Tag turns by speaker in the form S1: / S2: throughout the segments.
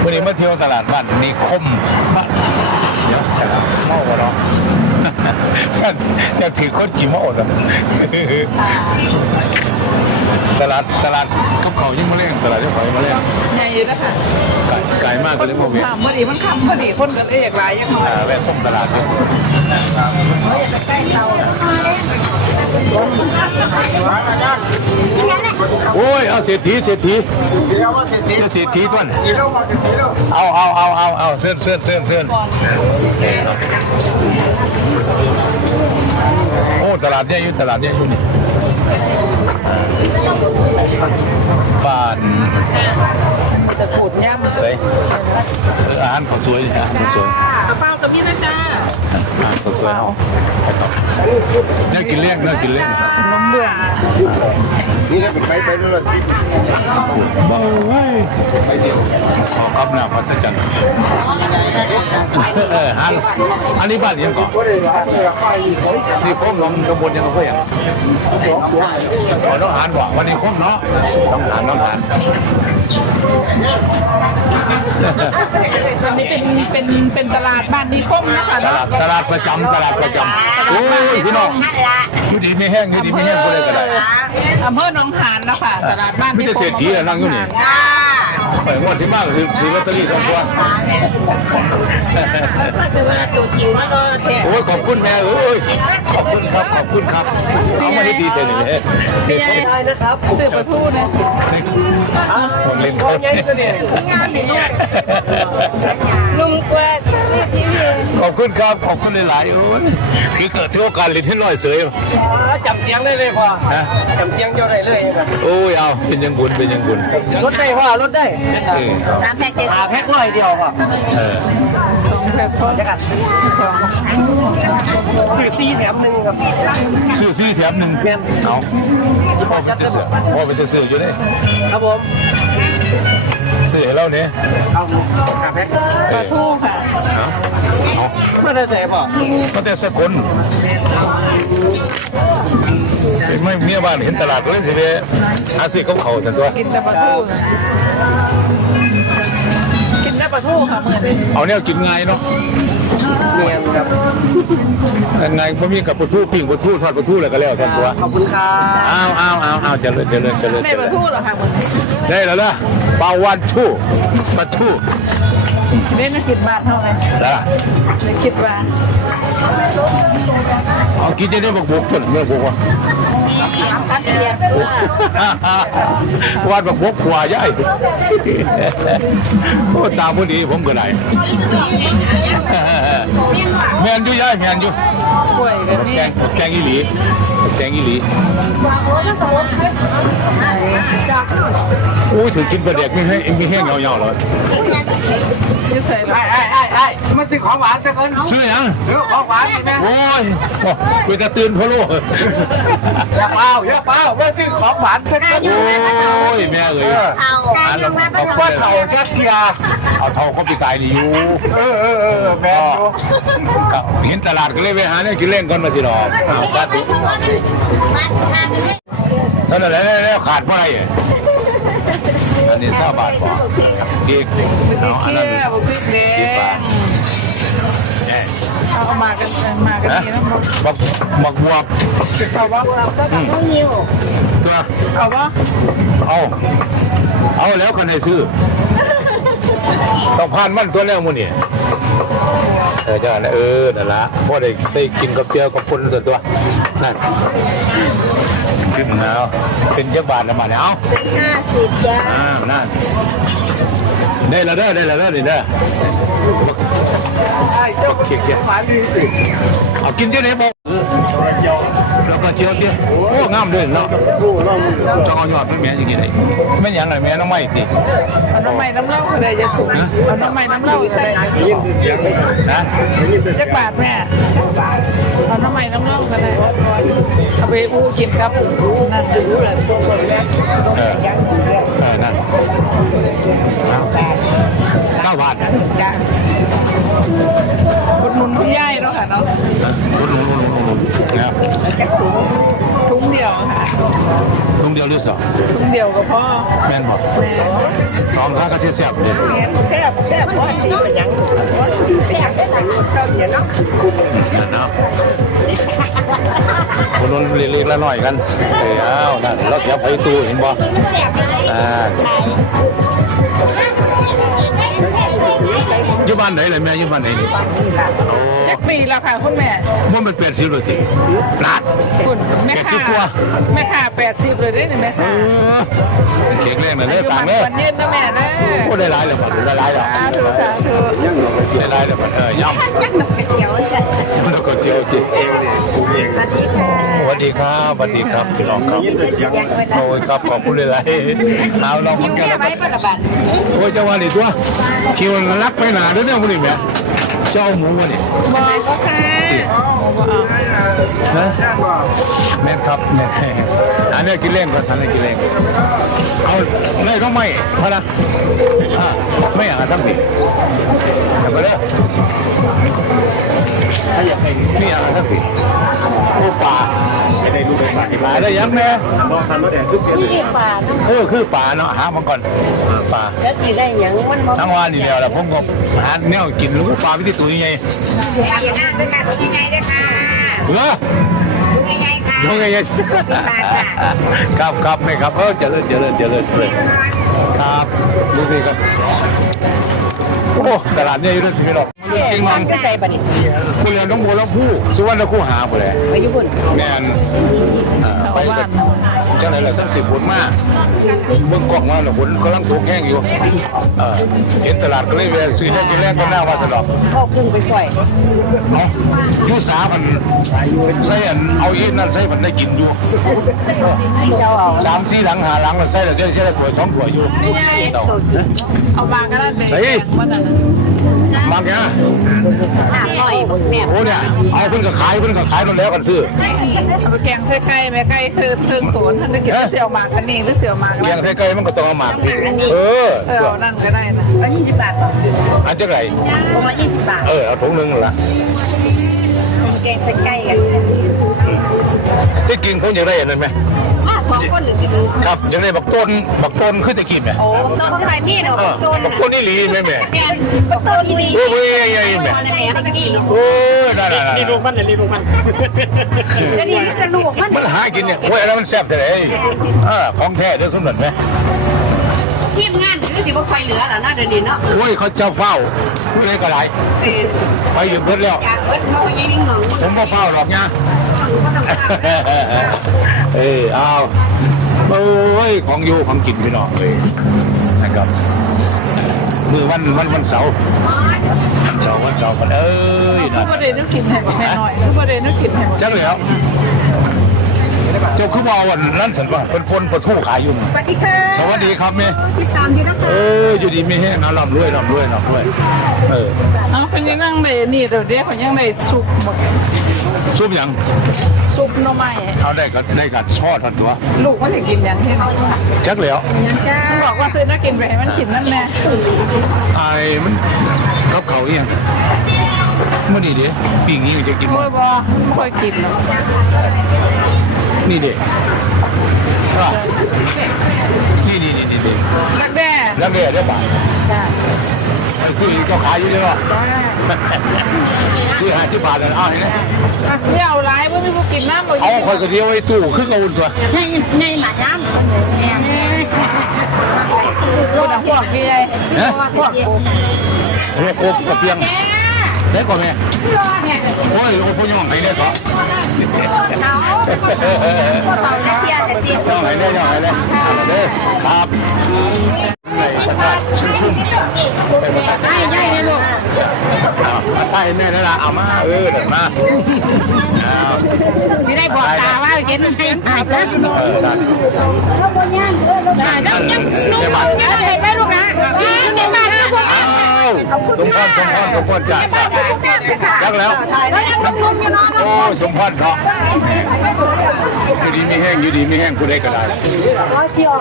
S1: วันนี้มาเที่ยวตลาดบ้านนิคมเดี๋ยวใช่แล้วเมาแล้วอยากถือคนกี่เมาอ่ะตลาดกับเขายิ่งมาเล่นตลาดที่เขามาเล่น
S2: ใหญ่เลยนะคะ
S1: ไกลมากเลยพวกนี้
S2: พอดีมันคำพอดีคนกันเอกหลายยังไง
S1: แวะส้มตลาดด้วย
S2: ใกล้เรา
S1: โอ้ยเอาเศรษฐีก่อนเอาเสื้อโอ้ตลาดเนี่ยอยู่นี่บ้าน
S2: ตะกุดย่ำ
S1: ใส่อาหารเขาสวยอาหารสวย
S2: เป้ากับพี่นะจ้า
S1: อาหารเขาสวยน่ากินเลี้ยง
S2: น้ำเบื่อ
S3: นี่ก็ไปนู่นเลย
S1: บ้าเว้ยขอครับหน้าพัสจันฮันอันนี้บ้านยังก่อนนี่คมน้องตำบลยังเพื่อนน้องหานบอกวันนี้คมเนาะน้องหาน
S2: ตอนนี้เป็นตลาดบ้านนิคมนะคะ
S1: ตลาดประจำโอ้ยพี่น้องอยู่ดีไม่แห้งพูดเลยก็ได้
S2: อำเภอหนองหานนะคะตลาดบ้านนิคม
S1: ไม่ใช่เศรษฐีอะไรนั่งอยู่นี่งวดที่มากคือซื้อลอตเตอรี่2 ตัวโอ้ยขอบคุณแม่เอ้ยขอบคุณครับเอามาให้ดีเถอะนี่
S2: เสียนะครับซื้อปลาทูนะ
S1: ผมเล่นเขา
S2: ลุงกวาด
S1: ขอบคุณครับขอบคุณหลายๆคือเกิดที่โอกาสเล่นให้น้อยเสย
S3: จำเสียงได้เลยพ่อจำเสียงเจ้าได้เลย
S1: โอ้ยเอาเป็นยังบุญ
S3: รถได้พ่อรถได้
S2: 3 แพ็ค
S3: 7 แพ็ค100เดียวพ่อ
S2: 2 แพ็คพอจะกัน
S3: ซื้อ4 แถม 1ครับ
S1: ซื้อ4 แถม 1เอาพ่อเป็นจะซื้ออยู่นี่
S3: ครับผม
S1: ซื้อให้เราเนี่ย
S3: เอา5 แพ็ค
S2: ปลาทูค่ะ
S3: ไม่ได้ใส่ป่ะ
S1: ก็แต่สักคนไม่เมียบ้านเห็นตลาดก็เลยสิเดหาซื้อเขาสันตัว
S2: กินแต่ปลาทูค่ะเหมือน
S1: เอาเนี่ยกินไงเนาะ
S3: เนียนครับ
S1: ไงพอมีกับปลาทูปิ้งปลาทูทอดปลาทูอะไรก็แล้วสันตัว
S3: ขอบคุณครับ
S1: เอาเจริญ
S2: ได้ปลาทูเหรอคะ
S1: ได้แล้วล่ะปลาวันทูปลาทู
S2: เล่นนักกิจบาทเท่าไหร่
S1: จ้า
S2: นักกิจบาท
S1: เอากินจะได้บุกจนเมื่อบุกวะวันบุกขวาใหญ่โอ้ตามพอดีผมก็ได้แมนอยู่ย่ายแมนอยู่แกงอีหลีโอ้ยถือกินปลาเด็กไม่แห้งเงาๆเลย
S3: ไอ้มาซื้อของหวานจะกัน
S1: ซื้อยัง
S3: ซื้อของหวานใช่ไหม
S1: โอ้ยไปตะตื่นพ่อลูก
S3: อย่าเปล่ามาซื้อของหวานจะกัน
S1: โอ้ยแม่เอ้ย
S3: เอาว่าเถ่าแค่เทีย
S1: เอาเท่าเขาปีกายนี่อยู่
S3: แม่ดู
S1: เห็นตลาดก็เลยไปหาเนี่ยกินเล่นก่อนมาสิหรอกสาธุเท่านั้นแล้วขาดเพราะอะไรอันนี้20 บาทพออีก
S2: เอาอันนั้นอีกบาทเอามากันนี่นะ
S1: บักบวบ
S2: เอาวะ
S1: เอาแล้วคนไหนซื้อต้องผ่านมันตัวแล้วมูนี่จ้านั่นละพ่อได้ใส่กินกับเจียวกับคนส่วนตัวนั่นขึ้นแล้วเป็นเจ้าบาทแล้วมาเนี่ยเอา
S4: 50 จ้า
S1: นั่นได้แล้วนี่เด้อเคียเอากินที่ไหนบอกแล้วก็เจียวโอ้งามด้วยเนาะจะเอาหยอดเป็นแม่อย่างนี้เลยไม่อย่างไรแม่น้องไม่สิ
S2: เอาน้ำไม่น้ำเล่าก็ได้จะถูกเอาน้ำไม่น้ำเล่าก็ได้
S1: นะ
S2: จักบาทแม่เอาน้ำไม่น้ำเล่าก็ได้เอาไปอู้กินครับนั่นดูแหละ
S1: นั่น20 บาท
S2: คุณหนุนคุณย่ายเนาะค่ะเนาะ
S1: คุณหนุน
S2: ถุงเดียวค่ะ
S1: ถุงเดียวหรือสอง
S2: ถุงเดียวกับพ่อ
S1: แม่นบอกสองข้างก็เสียบเลย
S2: แซ่บแซ่บพ่อที่เป็นยังแซ่บได้ไหมเราเดี๋ยวเนาะ
S1: นั่นเนาะคนนู้นเล็กๆละหน่อยกันเอ้านั่นเราเสียบไปตู้เห็นบ่อยู่บ้านไหนเลยแม่อยู่บ้านไหนนี่โอ้
S2: แจ็คปีแล้วค่ะคุณแม่
S1: มันเป็น80เลยทีปลาด
S2: คุณแม่ค่ะแม่ค่ะ80เลยได้ไหมแม่ค่ะ
S1: เค้กแรกเลยต่างเลย
S2: วันยืนนะแม่นะ
S1: โอ้ได้หลายเลยบ่ได้หลายแล้ว
S2: สาธุสาธุ
S1: ได้หลายเลยบ่ย่ำ
S2: ยักษ์หนักกระเจียวใส่
S1: แล้วก็เจียวจี
S2: สวัสดีค่ะ
S1: สวัสดีครับสวัสดีครับพี่น้องครับโอ้ยครับขอบคุณเลยเอาลองกันแล้ว
S2: ไว้ประดับ
S1: โอ้ยเจ้าว่าดิตัวคิวรักไปหนาเด้อเนี่ยพวกนี้แม่เจ้าหมูวะนี่
S2: บอกก็ค่ะ
S1: นะแม่ครับแม่อันนี้กินเล่นก่อนอันนี้กินเล่นเอาไม่ต้องไม่พอละไม่อ่ะทั้งปีแต่ก็เด้อถ้าอยากให้นี่อ่ะทั้งปีลูกป่าไม่ได้ลูกป่าที่บ้านได้ยังแม่ลองทำมาแต่คือ
S2: ที่ป่า
S1: คือป่าเนาะหามาก่อนป่า
S2: แล้วจีได้ยังมันมอง
S1: ทั้งวันนี่เดียวแล้วผมก็หาแนวกินลูกป่าวิธีตัวยังไง
S2: อย่านั่งด้วยค่ะยังไงด้วยค่ะ
S1: เหรอ
S2: ยังไงค่ะ
S1: ยังไงครับครับไม่ครับเจริญครับดูสิครับโอ้ตลาดเนี่ยยุ่งสิหรอกจริงมัน
S2: ก็ใส่บัตร
S1: ผู้เรียนต้องบัวแล้วผู้สุวรรณคู่หาผู้เลย
S2: ไปญี่ปุ่น
S1: แม่นไปแบบจังไรล่ะสัก10 ฝุ่นมากเบิ่งกล้องมาแล้วฝนกำลังตกแห้งอยู่เห็นตลาดก็เลยแวะซื้อแรกกินแรกก็น่าว่าสะดอก
S2: พ่อกุ้งไปก่อย
S1: เนาะยูสามันใส่อันเอาอีนั่นใส่มันได้กินอยู่
S2: เจ้าเอา
S1: 3-4 หลัง5 หลังแล้วใส่แล้วจะได้ถ้วย2 ถ้วยอยู่
S2: เอามาก็ได้มันน่ะ
S1: บางอย่าง
S2: หน่อยแม่
S1: โอ้เนี่ยเอาเพิ่นก็ขายมันแล้วกันซื้อ
S2: เอาไปแกงใส่ไก่แม่ไก่คือตึงโขนท่านได้กินเสี่ยวหมากกันนี่หรือเสี่ยวหมาก
S1: เลี้ยงใส่ไก่มันก็ต้องเอาหมากพี่
S2: เอานั่นก็ได้นะ20 บาท
S1: อันจังไร
S2: ประมาณ20 บาท
S1: เอาถุงนึงละ
S2: แกงใส่ไก่กัน
S1: ที่กินผมอยากได้อันนั้นไหม
S2: 2 คนหรือ
S1: ครับอยากได้บักต้นขึ้นจะกินไหม
S2: โอ้ต้องใส่มีดเหรอต้น
S1: บักต้นนี่หลีไหมแม่
S2: ต้นนี่
S1: โอ้ยใหญ่แม่โอ้ยได้นี่ลูกมัน
S2: แล้วนี่มันจะลูกมัน
S1: มันหากินเนี่ยโอ้ยแล้วมันแซ่บแต่ไหนของแท้เด้อสมบัติไหม
S2: ทีมงานคือสิบ่ค่อยเหลือแล้วนะเดี๋ยวนี้เนาะ
S1: โอ้ยเขาเจ้าเฝ้าผู้ใดก็ไรไปหยุดเบิดแล้ว
S2: อยากเบิดเพราะว่ายังนิ่งหนอง
S1: ผมก็เฝ้าหรอกนะเอาโอ้ยของอยู่ของกินพี่น้องเลยนะครับคือวันเสาร์วันเสาร์กัน
S2: คือ
S1: นะ
S2: ประเด็นนึกกินแห่หน่อยคือประเด็นนึกกินแห่
S1: จังเลยครับเจ้าคือว่าวันนั้นสันว่าเป็นคนประทูขายอยู่
S2: สวัสดีค่ะ
S1: สวัสดีครับแม่
S2: พี่สามอยู่นะคะ
S1: อยู่ดีมีแห้งนะร่ำรวย
S2: เอาเป็นยังนั่งเลยนี่เดี๋ยวเดี๋ยวเขายังได้ซุปหมด
S1: ซุปยัง
S2: ซุปหน่อไม้
S1: เอาได้กันชอดทันตัว
S2: ลูกมันจะกินอย่างที่ไหน
S1: จักแล้ว
S2: บอกว่าซื้อน่ากินไปให้มันกินนั่นแหละ
S1: ไอ้มันกับเขาเองเมื่อนี้เดี๋ยวปีนี้จะกิน
S2: โอ้ยบอไม่ค่อยกินหรอก
S1: นี่เด็กนี่
S2: นักแด้
S1: แล้วเดี๋ยวได้ป่ะ
S2: จ้า
S1: ไปซื้อก็ขายอยู่ด้วยเนาะ ซื้อ50 บาทเลยเอาเห็นไหม
S2: นี่เอาร้ายว่าไม่ผู้กินน้ำ
S1: เอาคอยกระเทียมไว้ตู้ขึ้นกระอุ่นตัว
S2: ในหมาน้ำพูดถึงพวกพี่ไอ้พวก
S1: โอ้โหกระเพียงเสร็จก่อนแม่โอ้ยโอ้พย่องไห้เนี่ยก็ย่องไห้เนี่ยครับในประชาชุ่มเป็นประชา
S2: ใหญ่เลยลูก
S1: ใช่แม่นั่นละเอามาเดี๋ยวมา
S2: จะได้บอกตาว่าเย็นให้ขับรถได้นุ่มไม่ได้ไหมลูกนะนี่มาทุกคน
S1: สมพรจ้ะยักแล้วโอ้สมพรเนาะอยู่ดีไม่แห้งกูได้ก็ได้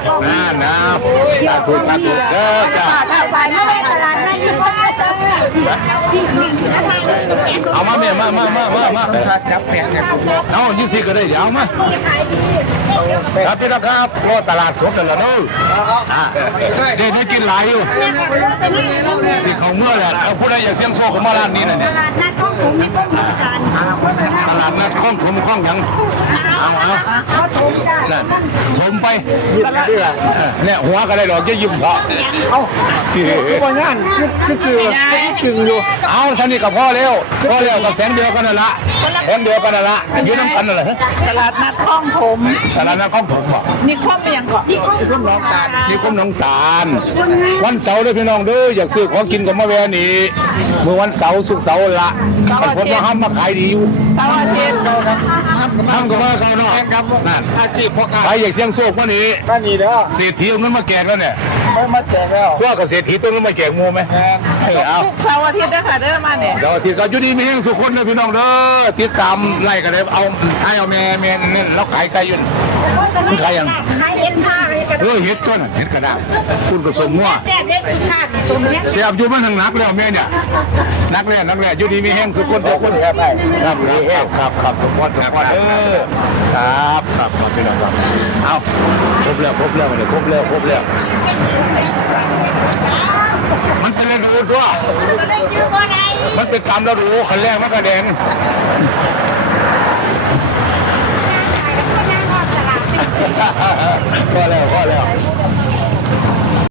S1: นะสาธุเด้อจ้า
S2: ไปไม่ได้ตลาดนั่นอยู่
S1: เอามาแม่มา
S3: จับแผงเนี่ย
S1: เอา24ก็ได้เดี๋ยวเอามาครับพี่นะครับรอตลาดสดกันแล้วเนาะเด็กให้กินหลายอยู่สิของเมื่อแหละเอาผู้ใดอยากเสี่ยงโชคของมาร้านนี้น่ะเนี่ย
S4: ตลาดนัดของผมมีต้นการ
S1: ตลาดนัดข้องถมข้องหยังเอา
S4: เอาถมได้
S1: นั่นถมไปเนี่ยหัวก็ได้ดอกจะยิ้มเถาะ
S3: คือว่างานคือสื่อจึงอยู่
S1: เอาฉันนี่กับพ่อเร็วกับแสงเดียวกันนั่นละแสงเดียวกันนั่นละอยู่น้ำกันนั่นแหละ
S2: ตลาดนัดคลองผม
S1: ตลาดนัดข้องถมบ่
S2: นี่คลองไปยังเกาะ
S1: นี่คุ้มน้องตาลวันเสาร์เด้อพี่น้องเด้ออยากซื้อของกินกับมาแวนี่เมื่อวันเสาร์ศุกร์เสาร์ละขันฝนมาห้ามมาขายดีอยู่
S2: เสาร์อาทิตย์
S1: ห้ามกับว่าเขาเนาะนั่น
S3: อาชีพพ่อค้า
S1: ใครอยากเสี่ยงโชควันนี้
S3: บ้านนี้เด้อ
S1: เศรษฐีเอาเงินมาแจกแล้วเนี่ย
S3: ไม่มาแจกแล้ว
S1: ตัวกับเศรษฐีตัวเงินมาแจกงูไหมเอา
S2: ทุกเสาร์อาทิตย์นะคะเด้อมาเนี่ย
S1: เสาร์อาทิตย์ก็อยู่ดีมีแห่งสุขคนนะพี่น้องเด้อติดตามไล่กันเลยเอาแม่นั่นเราขายไก่ยุ่นคุณขายยัง
S4: ขายเอ็นผ้าเลยกระ
S1: เห็ดก้อนเห็ดกระด้างคุณผสมมั่ว
S4: แจกเล็กผ้าสมเนี้ย
S1: เสียบอยู่มันทางนักแล้วแม่เนี่ยนักเลยอยู่ดีมีแห้งสุขคนทุกคนครับมีแห้งครับทุกคนครับพี่น้องครับเอาครบแล้วมันเป็นเรื่องอื่นด้วย
S4: ก็ได้ชื่อว่าไง
S1: มันเป็นกรรมแล้วรู้ขันแรกมันกระเด็น